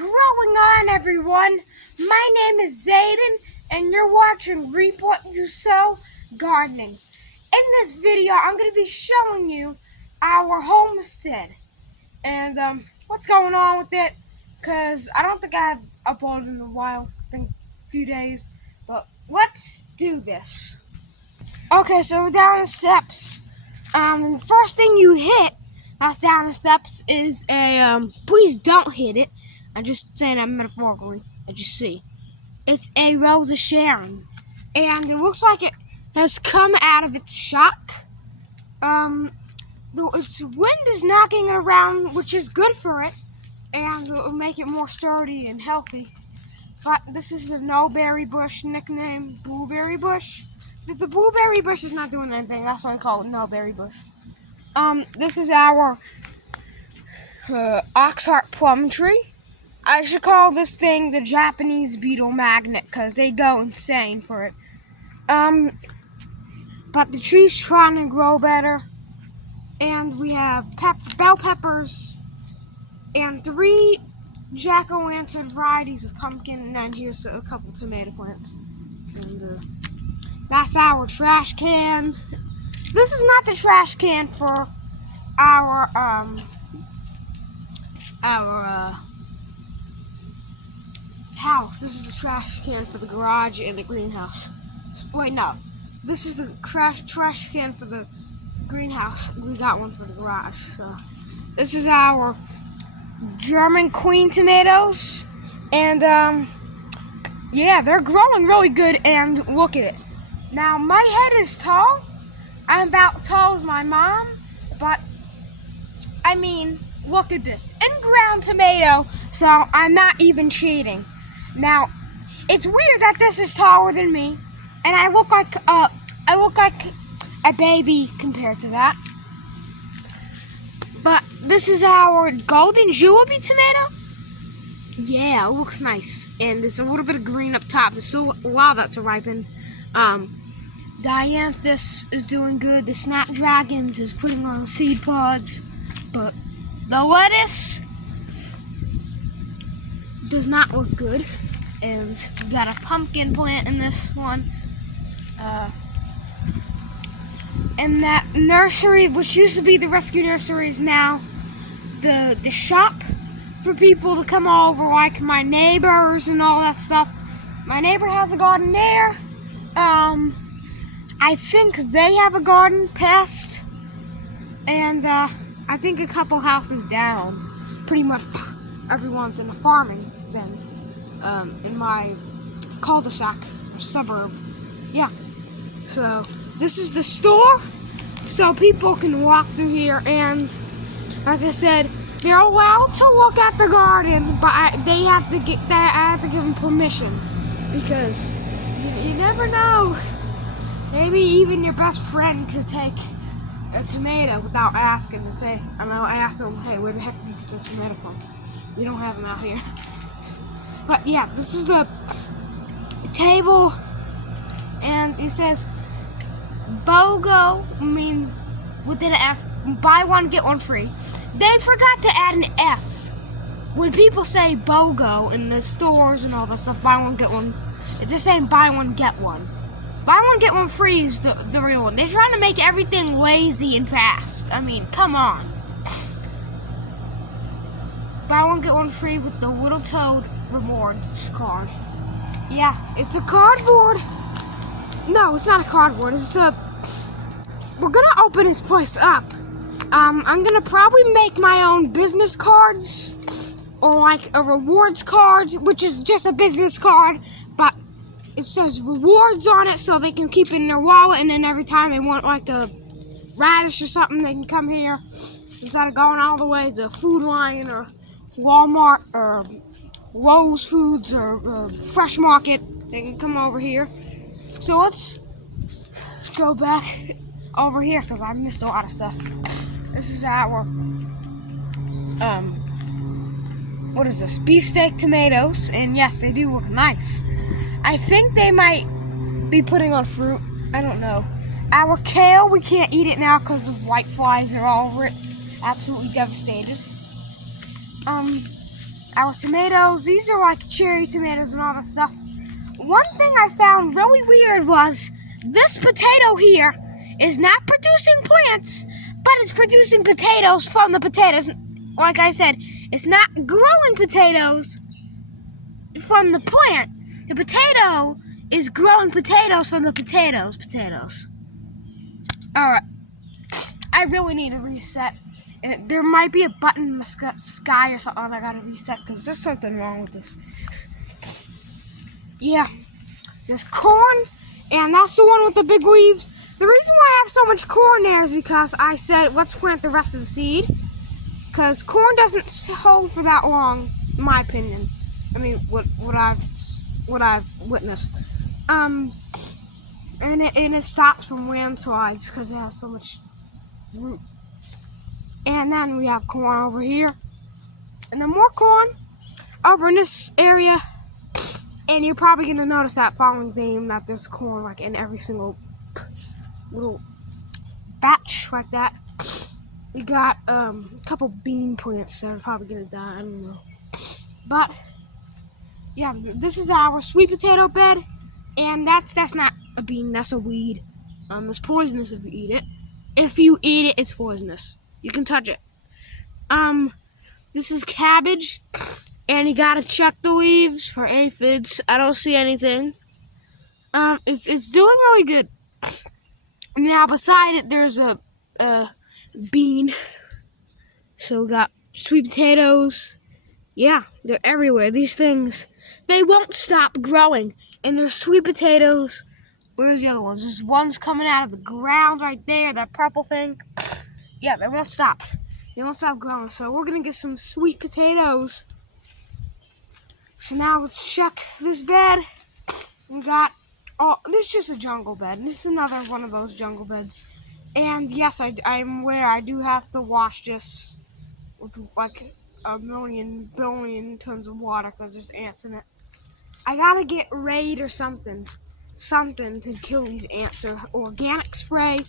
Growing on, everyone. My name is Zayden, and you're watching Reap What You Sow Gardening. In this video, I'm going to be showing you our homestead and what's going on with it, because I don't think I've uploaded in a while, I think a few days, but let's do this. Okay, so we're down the steps. And the first thing you hit that's down the steps is a, please don't hit it. I'm just saying that metaphorically, as you see. It's a Rose of Sharon. And it looks like it has come out of its shock. Its wind is knocking it around, which is good for it. And it will make it more sturdy and healthy. But this is the no-berry bush, nicknamed blueberry bush. If the blueberry bush is not doing anything, that's why I call it no-berry bush. This is our oxheart plum tree. I should call this thing the Japanese beetle magnet because they go insane for it. But the tree's trying to grow better. And we have bell peppers and 3 jack-o'-lantern varieties of pumpkin. And then here's a couple tomato plants. And that's our trash can. This is not the trash can for our house. This is the trash can for the garage and the greenhouse. Wait, no. This is the trash can for the greenhouse. We got one for the garage. So this is our German Queen tomatoes. And yeah, they're growing really good, and look at it. Now, my head is tall. I'm about tall as my mom, but I mean, look at this. In-ground tomato, so I'm not even cheating. Now, it's weird that this is taller than me, and I look like a baby compared to that. But this is our golden julep tomatoes. Yeah, it looks nice, and there's a little bit of green up top. It's so wow, that's a ripen. Dianthus is doing good. The Snapdragons is putting on seed pods, but the lettuce does not look good. And we got a pumpkin plant in this one. And that nursery, which used to be the rescue nursery, is now the shop for people to come over, like my neighbors and all that stuff. My neighbor has a garden there. I think they have a garden past, and I think a couple houses down. Pretty much everyone's in the farming then, in my cul-de-sac suburb. Yeah. So this is the store, so people can walk through here, and like I said, they're allowed to look at the garden, but I have to give them permission, because you never know. Maybe even your best friend could take a tomato without asking to say, I asked them, hey, where the heck did you get this tomato from? We don't have them out here. But yeah, this is the table, and it says BOGO, means with an F, buy one, get one free. They forgot to add an F. When people say BOGO in the stores and all that stuff, buy one, get one, it's just saying buy one, get one. Buy one, get one free is the real one. They're trying to make everything lazy and fast. I mean, come on. Buy one, get one free with the Little Toad rewards card. Yeah, it's a cardboard. No, it's not a cardboard. We're gonna open this place up. I'm gonna probably make my own business cards, or like a rewards card, which is just a business card, but it says rewards on it, so they can keep it in their wallet, and then every time they want like a radish or something, they can come here instead of going all the way to Food Lion or Walmart or Lowe's Foods or Fresh Market. They can come over here. So let's go back over here, because I missed a lot of stuff. This is our what is this? Beefsteak tomatoes, and yes, they do look nice. I think they might be putting on fruit. I don't know. Our kale, we can't eat it now because of white flies are all over it. Absolutely devastated. our tomatoes. These are like cherry tomatoes and all that stuff. One thing I found really weird was this potato here is not producing plants, but it's producing potatoes from the potatoes. Like I said, it's not growing potatoes from the plant. The potato is growing potatoes from the potatoes. Alright, I really need a reset. There might be a button in the sky or something I gotta reset because there's something wrong with this. Yeah, there's corn, and that's the one with the big leaves. The reason why I have so much corn there is because I said let's plant the rest of the seed, because corn doesn't hold for that long, in my opinion. I mean, what I've witnessed. And it stops from landslides because it has so much root. And then we have corn over here, and then more corn over in this area. And you're probably gonna notice that following theme that there's corn like in every single little batch like that. We got a couple bean plants that are probably gonna die. I don't know, but yeah, this is our sweet potato bed, and that's not a bean, that's a weed. It's poisonous if you eat it. If you eat it, it's poisonous. You can touch it. This is cabbage, and you gotta check the leaves for aphids. I don't see anything. It's doing really good. Now beside it, there's a bean. So we got sweet potatoes. Yeah, they're everywhere. These things, they won't stop growing. And there's sweet potatoes. Where's the other ones? There's ones coming out of the ground right there, that purple thing. Yeah, they won't stop. They won't stop growing. So we're gonna get some sweet potatoes. So now let's check this bed. We got, this is just a jungle bed. This is another one of those jungle beds. And yes, I'm aware I do have to wash this with like a billion tons of water because there's ants in it. I gotta get Raid or something to kill these ants, or organic spray.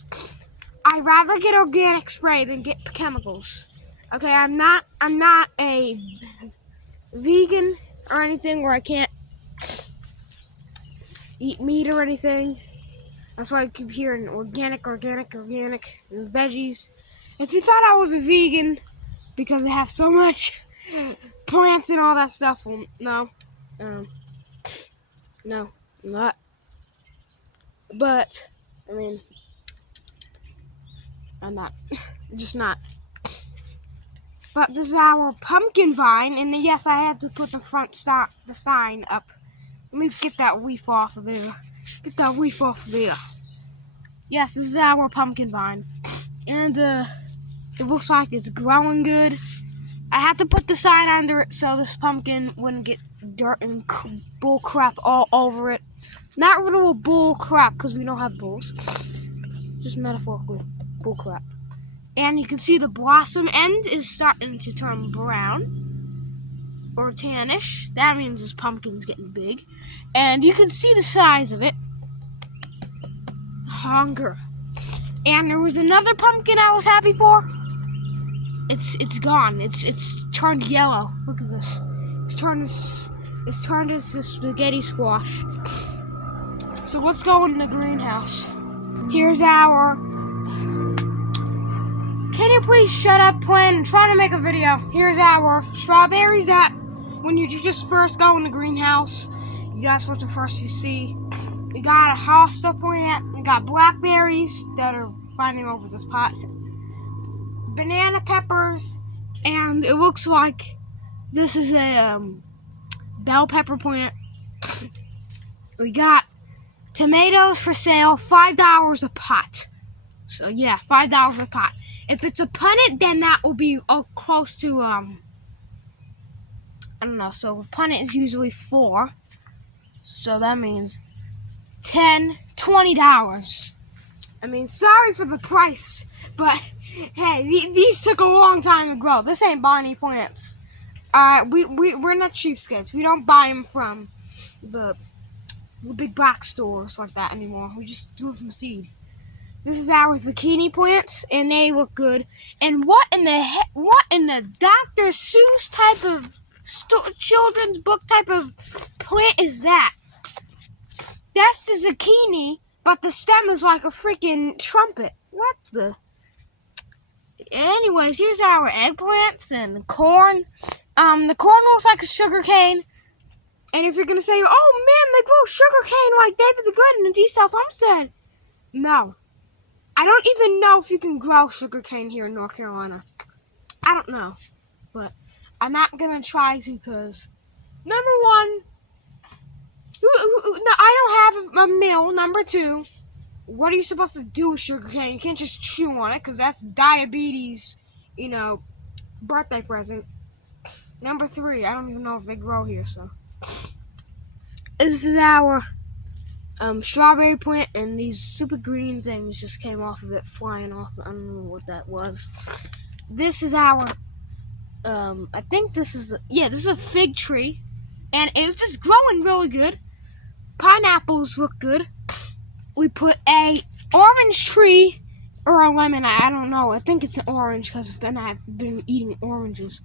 I'd rather get organic spray than get chemicals. Okay, I'm not a vegan or anything where I can't eat meat or anything. That's why I keep hearing organic, and veggies. If you thought I was a vegan because I have so much plants and all that stuff, well, no. No, I'm not. But, I mean, I'm not. I'm just not. But this is our pumpkin vine, and yes, I had to put the the sign up. Let me get that leaf off of there. Yes, this is our pumpkin vine, and it looks like it's growing good. I had to put the sign under it so this pumpkin wouldn't get dirt and bull crap all over it. Not literal bull crap, because we don't have bulls. Just metaphorically, bull crap. And you can see the blossom end is starting to turn brown or tannish. That means this pumpkin's getting big. And you can see the size of it. Hunger. And there was another pumpkin I was happy for. It's gone. It's turned yellow. Look at this. It's turned into spaghetti squash. So let's go in the greenhouse. Here's our. Can you please shut up, Plan? I'm trying to make a video. Here's our strawberries that when you just first go in the greenhouse, that's what the first you see. We got a hosta plant. We got blackberries that are finding over this pot. Banana peppers, and it looks like this is a bell pepper plant. We got tomatoes for sale, $5 a pot. So yeah, $5 a pot. If it's a punnet, then that will be close to I don't know. So a punnet is usually $4, so that means $10, $20. I mean, sorry for the price, but hey, these took a long time to grow. This ain't Bonnie plants. We're not cheapskates. We don't buy them from the big box stores like that anymore. We just do it from seed. This is our zucchini plants, and they look good. And what in the Dr. Seuss type of children's book type of plant is that? That's the zucchini, but the stem is like a freaking trumpet. What the? Anyways, here's our eggplants and corn. The corn looks like a sugar cane. And if you're gonna say, oh man, they grow sugar cane like David the Good in the Deep South Homestead. No. I don't even know if you can grow sugar cane here in North Carolina. I don't know. But I'm not gonna try to because, number one, no, I don't have a mill. Number two, what are you supposed to do with sugar cane? You can't just chew on it because that's diabetes, birthday present. Number three, I don't even know if they grow here, so. This is our strawberry plant, and these super green things just came off of it, flying off. I don't know what that was. This is our, I think this is, this is a fig tree, and it's just growing really good. Pineapples look good. We put a orange tree, or a lemon, I don't know. I think it's an orange because I've been eating oranges.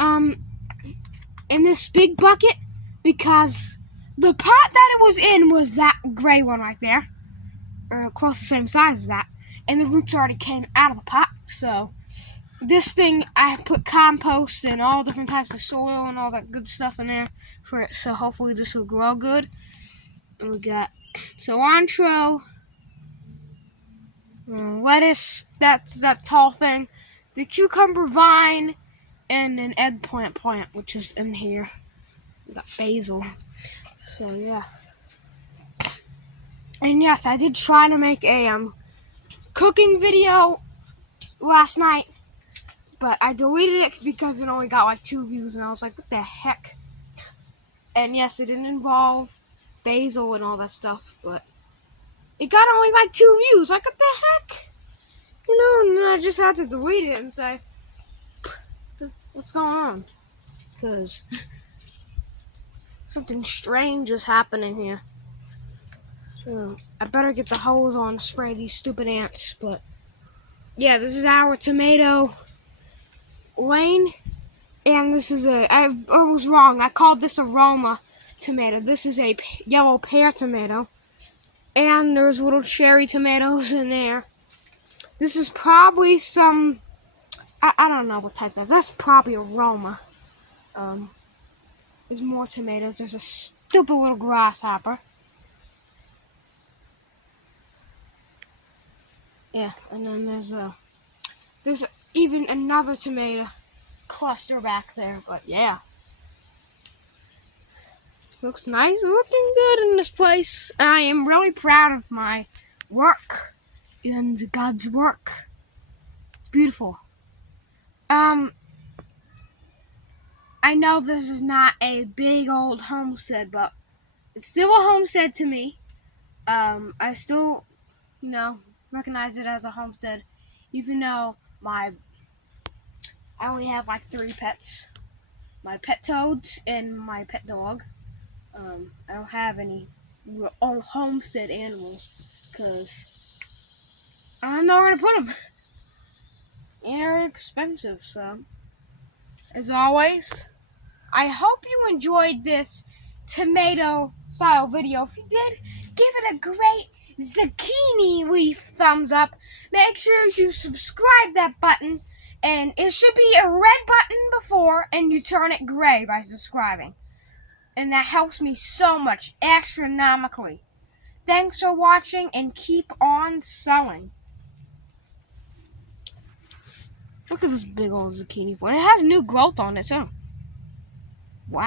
In this big bucket, because the pot that it was in was that gray one right there, or close to the same size as that, and the roots already came out of the pot. So this thing, I put compost and all different types of soil and all that good stuff in there for it. So hopefully this will grow good. And we got cilantro, lettuce, that's that tall thing, the cucumber vine, and an eggplant plant, which is in here. We got basil. So yeah. And yes, I did try to make a cooking video last night, but I deleted it because it only got like 2 views, and I was like, what the heck? And yes, it didn't involve basil and all that stuff, but it got only like 2 views. Like, what the heck? And then I just had to delete it and say, what's going on? Because something strange is happening here. So I better get the hose on to spray these stupid ants. But yeah, this is our tomato lane. And this is I was wrong. I called this a Roma tomato. This is a yellow pear tomato. And there's little cherry tomatoes in there. This is probably some, I don't know what type that is. That's probably a Roma. There's more tomatoes. There's a stupid little grasshopper. Yeah, and then there's even another tomato cluster back there, but yeah. Looks nice, looking good in this place. I am really proud of my work and God's work. It's beautiful. I know this is not a big old homestead, but it's still a homestead to me. I still, recognize it as a homestead, even though I only have like 3 pets. My pet toads and my pet dog. I don't have any homestead animals because I don't know where to put them. And they're expensive, so as always, I hope you enjoyed this tomato style video. If you did, give it a great zucchini leaf thumbs up. Make sure you subscribe that button, and it should be a red button before, and you turn it gray by subscribing. And that helps me so much, astronomically. Thanks for watching, and keep on sowing. Look at this big old zucchini plant. It has new growth on it, too. Wow.